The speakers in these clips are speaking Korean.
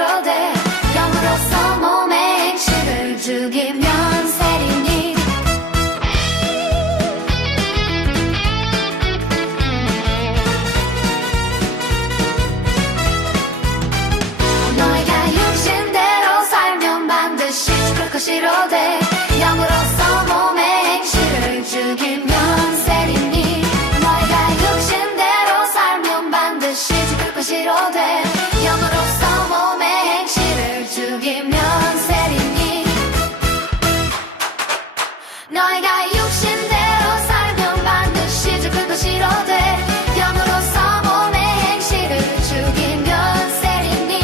싫어돼. 영으로서 몸의 행실을 죽이면 세리니. 너희가 육신대로 살면 반드시 죽을 거 싫어돼. 영으로서 몸의 행실을 죽이면 세리니. 너희가 육신대로 살면 반드시 죽을 거 싫어돼. 영으로서 몸의 행실을 죽이면 세리니. 너희가 육신대로 살면 반드시 죽을 거 싫어돼. 영으로서 몸의 행실을 죽이면 세리니.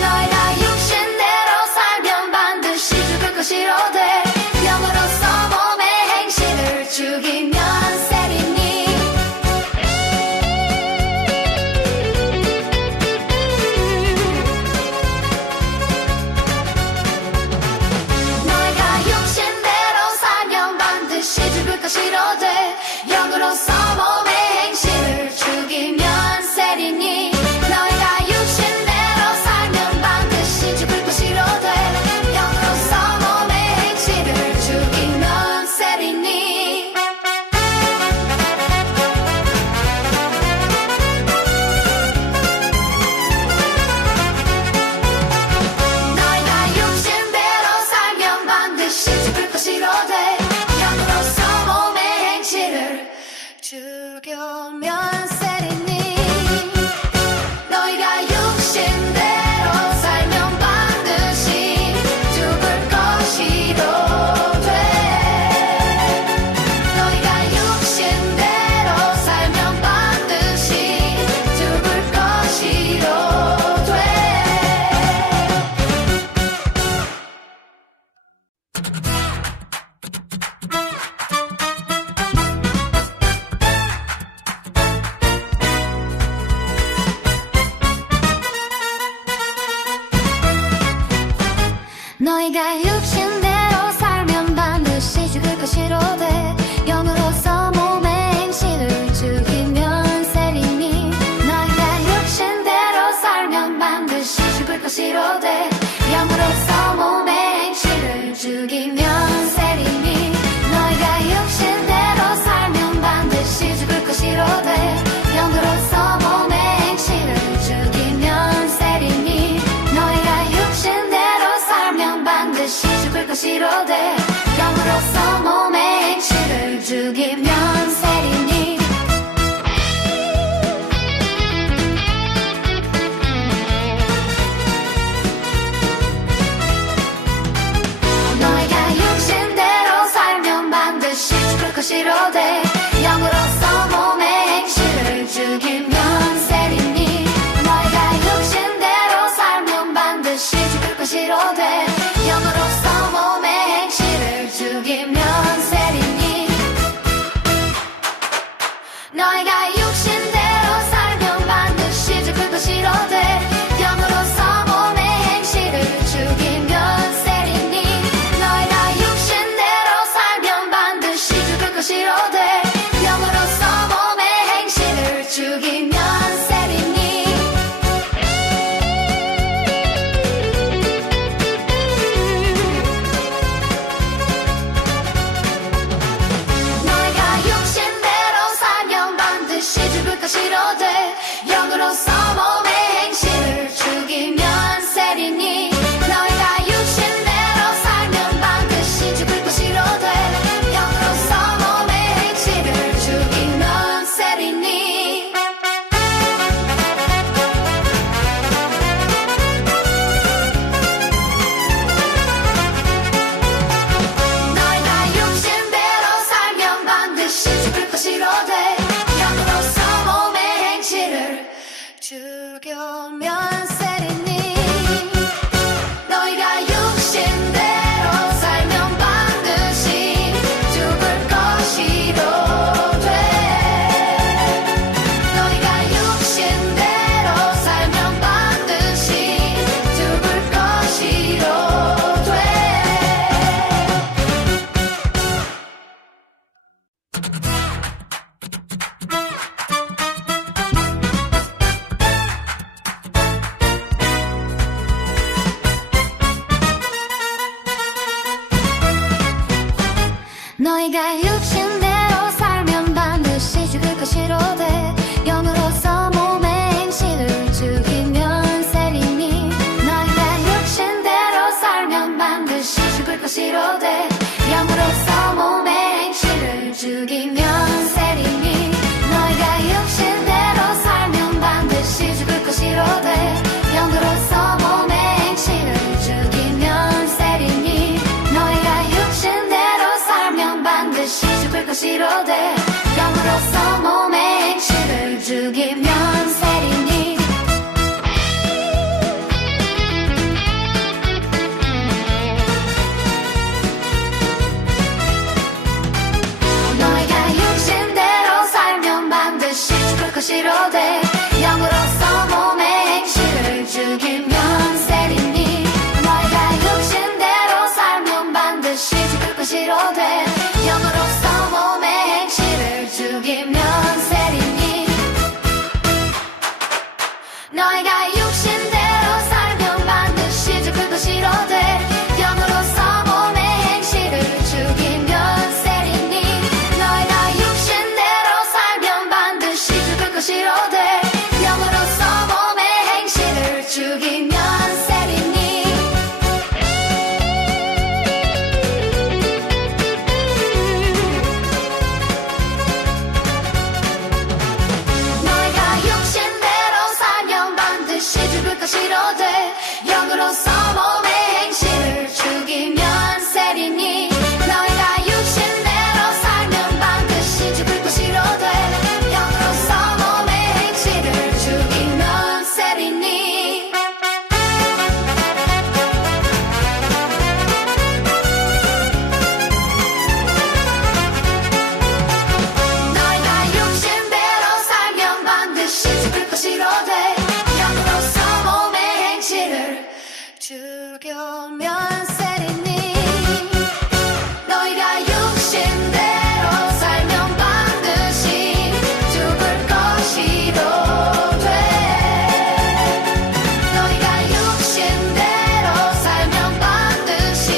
너희가 육신대로 살면 반드시 죽을 거 싫어돼. 영으로서 몸의 행실을 죽이면 세리니. 너희가 육신대로 살면 반드시 죽을 거 싫어돼. 영으로서 몸의 행실을 죽이면 세리니. 너희가 육신대로 살면 반드시 죽을 거 싫어돼. 영으로서 몸의 행실을 죽이면 세리니. 너희가 육신대로 살면 반드시 죽을 거 싫어돼. 영으로서 몸의 행실을 죽이면 세리니. 너희가 육신대로 살면 반드시 죽을 것이로 돼. 너희가 육신대로 살면 반드시 죽을 것이로 돼. 너희가 육신대로 살면 반드시 죽을 거 싫어돼. 영으로서 몸의 행실을 죽이면 세리니. 너희가 육신대로 살면 반드시 죽을 거 싫어돼. 영으로서 몸의 행실을 죽이면 세리니. 너희가 육신대로 살면 반드시 죽을 거 싫어돼. 영으로서 몸의 행실을 죽이면 세리니. 너희가 육신대로 살면 반드시 죽을 거 싫어돼. 영으로서 몸의 행실을 죽이면 세리니. 너희가 육신대로 살면 반드시 죽을 거 싫어돼. 영으로서 몸의 행실을 죽이면 세리니. 너희가 육신대로 살면 반드시 죽을 거 싫어돼. 영으로서 몸의 행실을 죽이면 세리니. 너희가 육신대로 살면 반드시 죽을 거 싫어돼. 영으로서 몸의 행실을 죽이면 세리니. 너희가 육신대로 살면 반드시 죽을 거 싫어돼. 영으로서 몸의 행실을 죽이면 세리니. 너희가 육신대로 살면 반드시 죽을 거 싫어돼. 영으로서 몸의 행실을 죽이면 세리니. 너희가 육신대로 살면 반드시 죽을 거 싫어돼. 영으로서 몸의 행실을 죽이면 세리니. 너희가 육신대로 살면 반드시 죽을 거 싫어돼. 영으로서 몸의 행실을 죽이면 세리니. 영으로서 몸의 행실을 죽이면 세리니 너희가 육신대로 살면 반드시 죽을 것이로 돼 영으로서 몸의 행실을 죽이면 세리니 너희가 육신대로 살면 반드시 죽을 것이로 돼 영으로서 몸의 행실을 죽여면 세리니 너희가 육신대로 살면 반드시 죽을 것이로 돼 너희가 육신대로 살면 반드시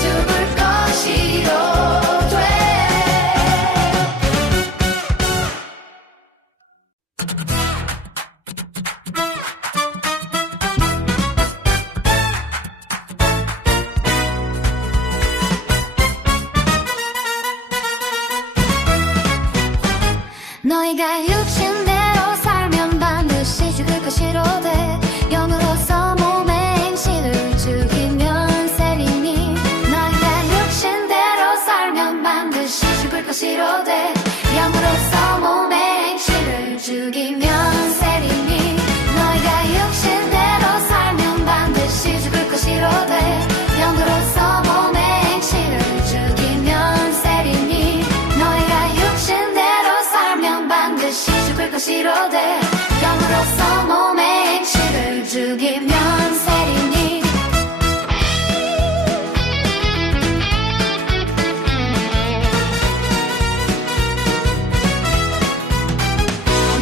죽을 것이로 돼 너희가 육신대로 살면 반드시 죽을 것이로 돼 영으로서 몸의 행실을 죽이면 세리니 너희가 육신대로 살면 반드시 죽을 것이로 돼 영으로서 몸의 행실을 죽이면 세리니 너희가 육신대로 살면 반드시 죽을 것이로 돼 영으로서 몸의 행실을 죽이면 세리니 너희가 육신대로 살면 반드시 죽을 것이로 돼 영으로서 몸의 행실을 죽이면 세리니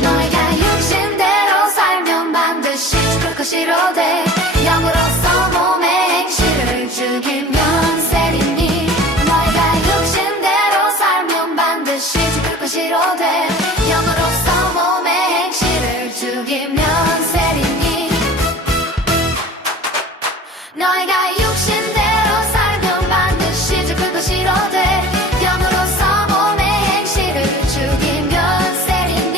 너희가 육신대로 살면 반드시 죽을 것이로 돼 영으로서 몸의 행실을 죽이면 세리니 너희가 육신대로 살면 반드시 죽을 것이로 돼 영으로서 몸의 행실을 죽이면 세리니 너희가 육신대로 살면 반드시 죽을 것이로 돼 영으로서 몸의 행실을 죽이면 세리니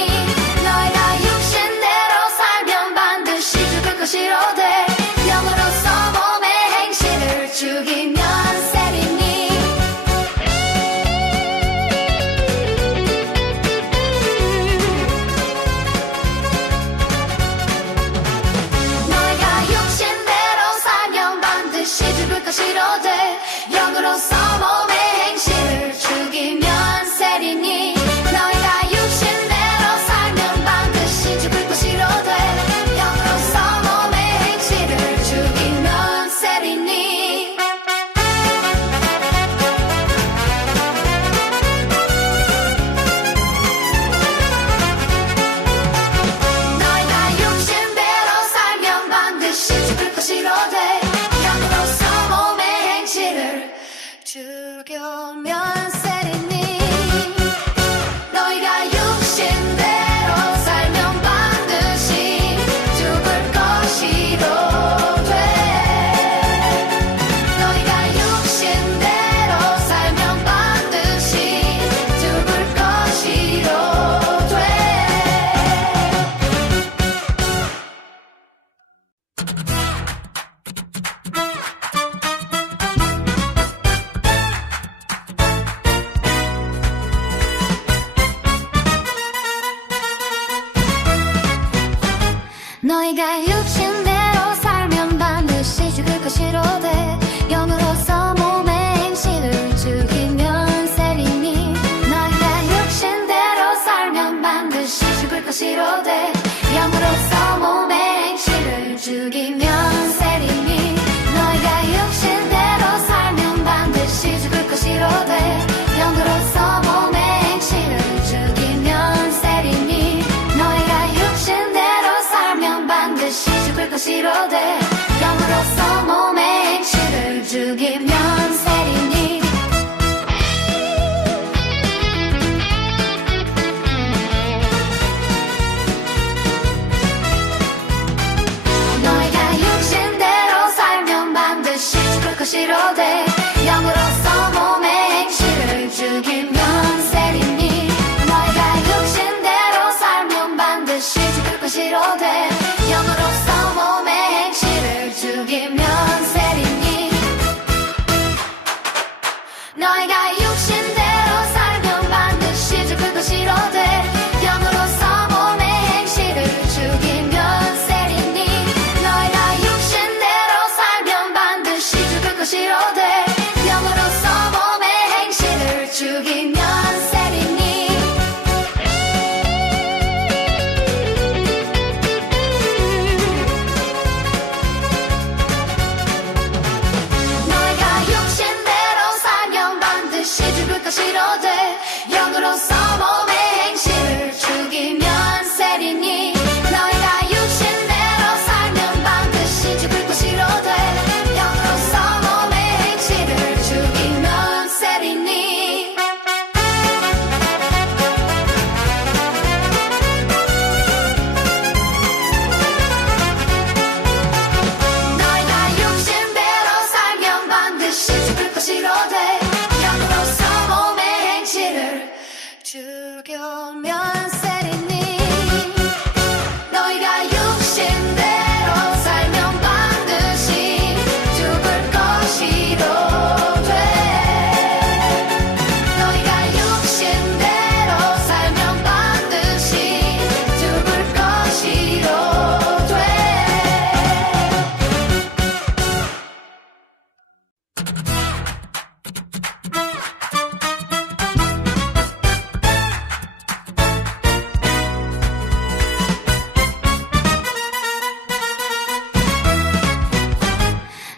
너희가 육신대로 살면 반드시 죽을 것이로 돼 영으로서 몸의 행실을 죽이면 세리니 너희가 육신대로 살면 반드시 죽이면 세리니 너희가 육신대로 살면 반드시 죽을 것이로 돼 영으로서 몸의 행실을 죽이면 세리니 너희가 육신대로 살면 반드시 죽을 것이로 돼 영으로서 몸의 행실을 죽이면 세리니 너희가 육신대로 살면 반드시 죽을 것이로 돼 영으로서 몸의 행실을 죽이면 세리니 너희가 육신대로 살면 반드시 죽을 것이로 돼 영으로서 몸의 행실을 죽이면 세리니 너희가 육신대로 살면 반드시 죽을 것이로 돼 영으로서 몸의 행실을 죽이면 세리니 너희가 육신대로 살면 반드시 죽을 것이로 돼 너희가 육신대로 살면 반드시 죽을 것이로 돼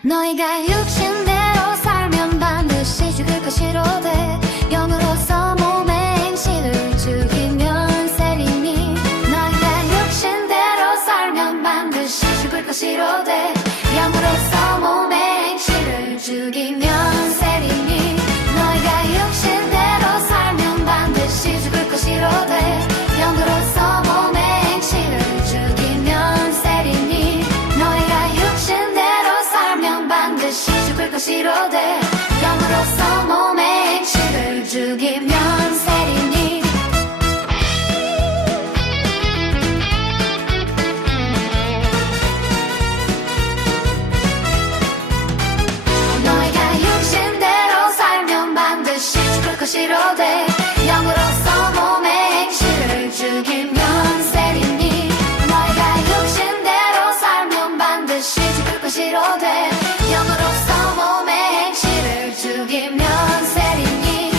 너희가 육신대로 살면 반드시 죽을 것이로 돼 영으로서 몸의 행실을 죽이면 세리니 너희가 육신대로 살면 반드시 죽을 것이로 돼 영으로서 몸의 행실을 죽이면 세리니 너희가 육신대로 살면 반드시 죽을 것이로 돼 영으로서 몸의 행실을 죽이면 세리니 너희가 육신대로 살면 반드시 죽을 것이로 돼 영으로서 몸의 행실을 죽이면 세리니 너희가 육신대로 살면 반드시 죽을 것이로 돼 영으로서 몸의 행실을 죽이면 세리니 너희가 육신대로 살면 반드시 죽을 것이로 돼 영으로서 몸의 행실을 죽이면 세리니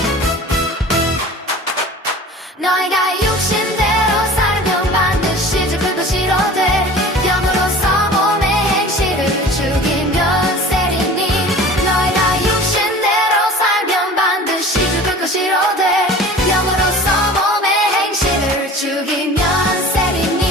너희가 육신대로 살면 반드시 죽을 것이로 돼 영으로서 몸의 행실을 죽이면 세리니 너희가 육신대로 살면 반드시 죽을 것이로 돼 영으로서 몸의 행실을 죽이면 세리니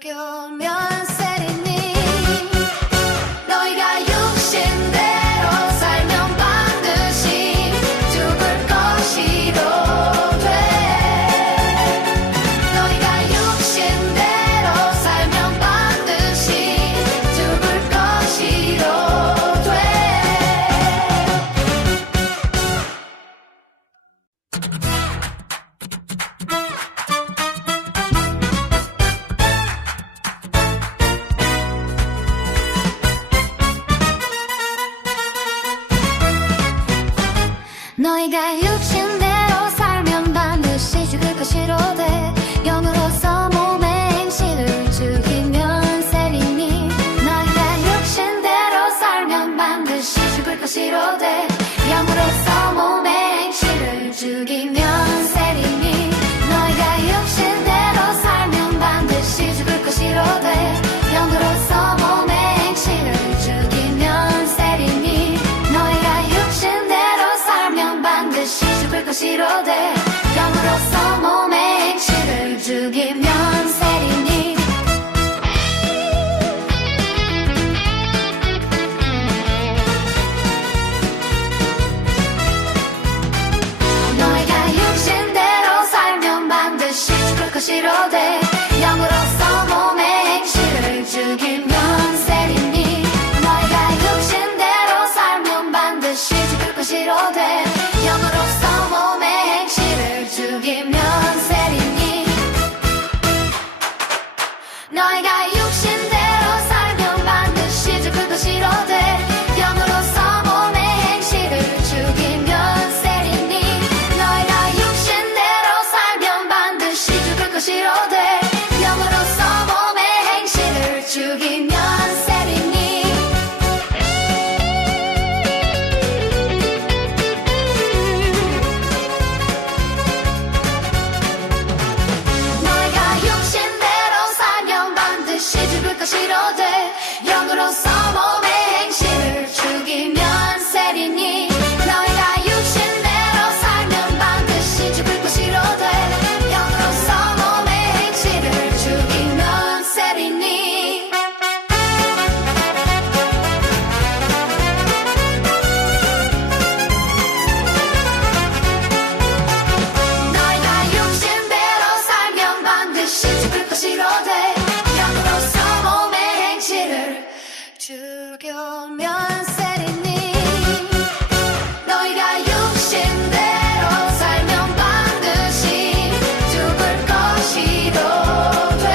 죽으면 세리니 너희가 육신대로 살면 반드시 죽을 것이로 돼 너희가 육신대로 살면 반드시 죽을 것이로 돼 너희가 육신대로 살면 반드시 죽을 것이로 돼 영으로서 몸의 행실을 죽이면 세리니 너희가 육신대로 살면 반드시 죽을 것이로 돼 영으로서 몸의 행실을 죽이면 세리니 너희가 육신대로 살면 반드시 죽을 것이로 돼 영으로서 몸의 행실을 죽이면 세리니 너희가 육신대로 살면 반드시 죽을 것이로 돼 영으로서 몸의 행실을 죽이면 세리니 너희가 육신대로 살면 반드시 죽을 것이로 돼 영으로서 몸의 행실을 죽이면 세리니 너희가 육신대로 살면 반드시 죽을 것이로 돼 영으로서 몸의 행실을 죽이면 세리니 너희가 육신대로 살면 반드시 죽을 것이로 돼 영으로서 몸의 행실을 죽이면 세리니 너희가 육신대로 살면 반드시 죽을 것이로 돼 영으로서 몸의 행실을 죽이면 세리니 너희가 육신대로 살면 반드시 죽을 것이로 돼 영으로서 몸의 행실을 죽이면 세리니 너희가 육신대로 살면 반드시 죽을 것이로 돼 영으로서 몸의 행실을 죽이면 세리니 너희가 육신대로 살면 반드시 죽을 것이로 돼 영으로서 몸의 행실을 죽이면 세리니 너희가 육신대로 살면 반드시 죽을 것이로 돼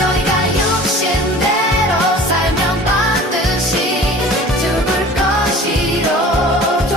너희가 육신대로 살면 반드시 죽을 것이로 돼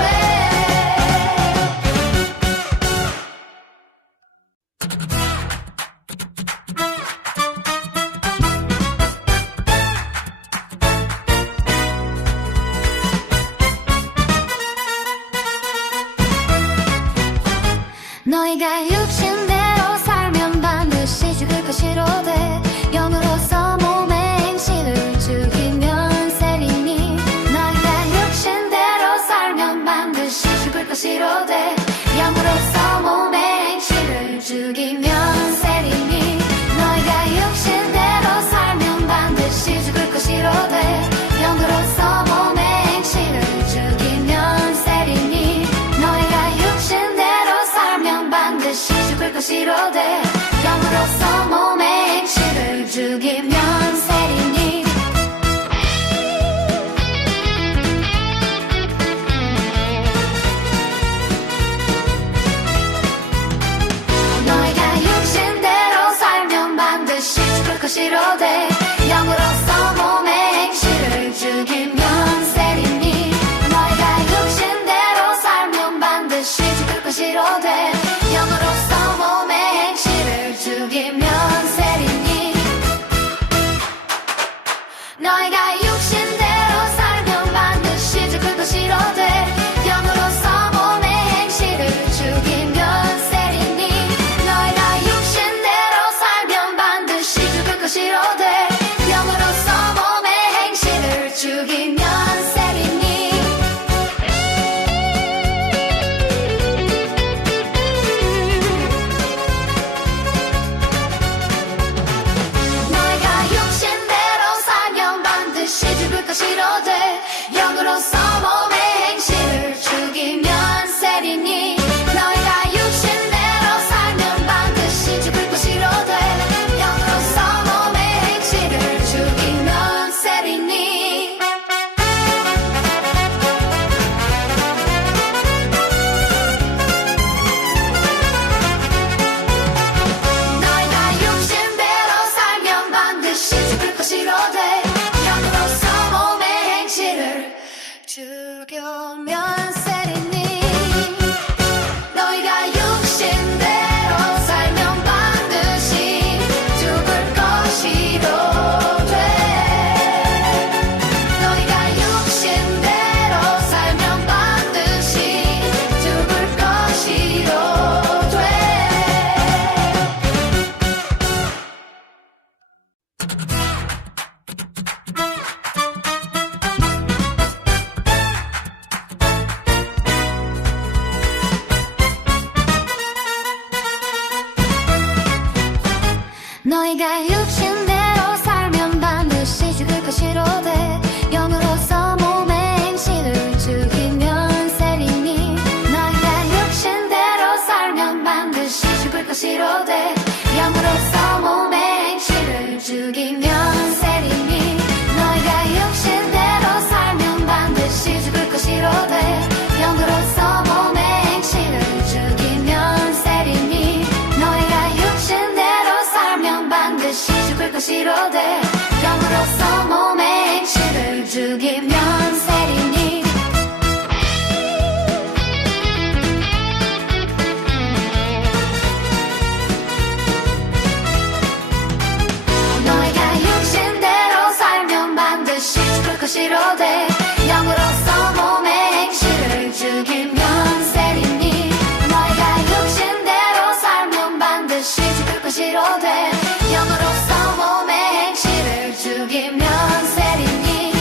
너희가 육신대로 살면 반드시 죽을 것이로 돼 영으로서 몸의 행실을 죽이면 세리니 너희가 육신대로 살면 반드시 죽을 것이로 돼 영으로서 몸의 행실을 죽이면 세리니 너희가 육신대로 살면 반드시 죽을 것이로 돼 영으로서 몸의 행실을 죽이면 세리니 너희가 육신대로 살면 반드시 죽을 것이로 돼 영으로서 몸의 행실을 죽이면 세리니 너희가 육신대로 살면 반드시 죽을 것이로 돼 영으로서 몸의 행실을 죽이면 세리니 너희가 육신대로 살면 반드시 죽을 것이로 돼 영으로서 몸의 행실을 죽이면 세리니 너희가 육신대로 살면 반드시 죽을 것이로 돼 영으로서 몸의 행실을 죽이면 세리니 너희가 육신대로 살면 반드시 죽을 것이로 돼 영으로서 몸의 행실을 죽이면 세리니 너희가 육신대로 살면 반드시 죽을 것이로 돼 영으로서 몸의 행실을 죽이면 세리니 너희가 육신대로 살면 반드시 죽을 것이로 돼 영으로서 몸의 행실을 죽이면 세리니 너희가 육신대로 살면 반드시 죽을 것이로 돼 영으로서 몸의 행실을 죽이면 세리니 너희가 육신대로 살면 반드시 죽을 것이로 돼 영으로서 몸의 행실을 죽이면 세리니 너희가 육신대로 살면 반드시 죽을 것이로 돼 영으로서 몸의 행실을 죽이면 세리니 너희가 육신대로 살면 반드시 죽을 것이로 돼 영으로서 몸의 행실을 죽이면 세리니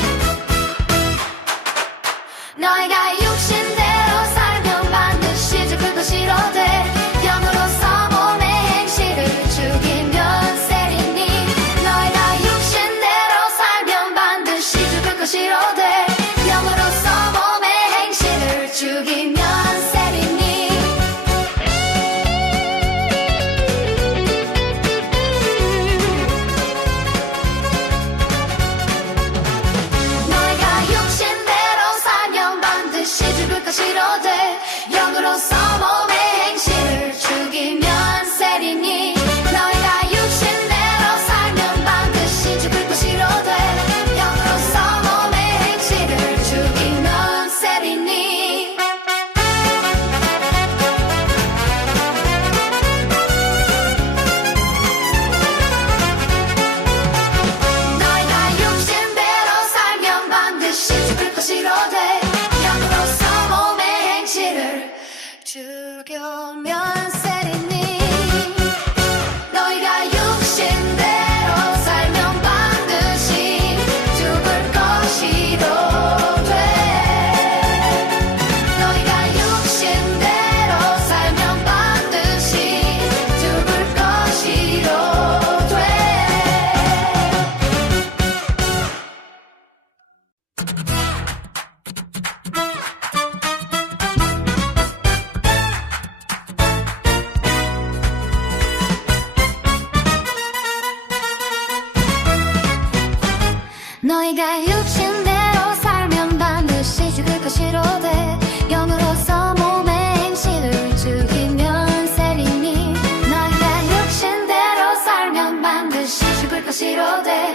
너희가 육신대로 살면 반드시 죽을 것이로 돼 영으로서 몸의 행실을 죽이면 세리니 너희가 육신대로 살면 반드시 죽을 것이로 돼 영으로서 몸의 행실을 죽이면 세리니 너희가 육신대로 살면 반드시 죽을 것이로 돼 영으로서 몸의 행실을 죽이면 세리니 너희가 육신대로 살면 반드시 죽을 것이로 돼 영으로서 몸의 행실을 죽이면 세리니 너희가 육신대로 살면 반드시 죽을 것이로 돼 영으로서 몸의 행실을 죽이면 세리니 너희가 육신대로 살면 반드시 죽을 것이로 돼 너희가 육신대로 살면 반드시 죽을 것이로 돼 너희가 육신대로 살면 반드시 죽을 것이로 돼 영으로서 몸의 행실을 죽이면 세리니 너희가 육신대로 살면 반드시 죽을 것이로 돼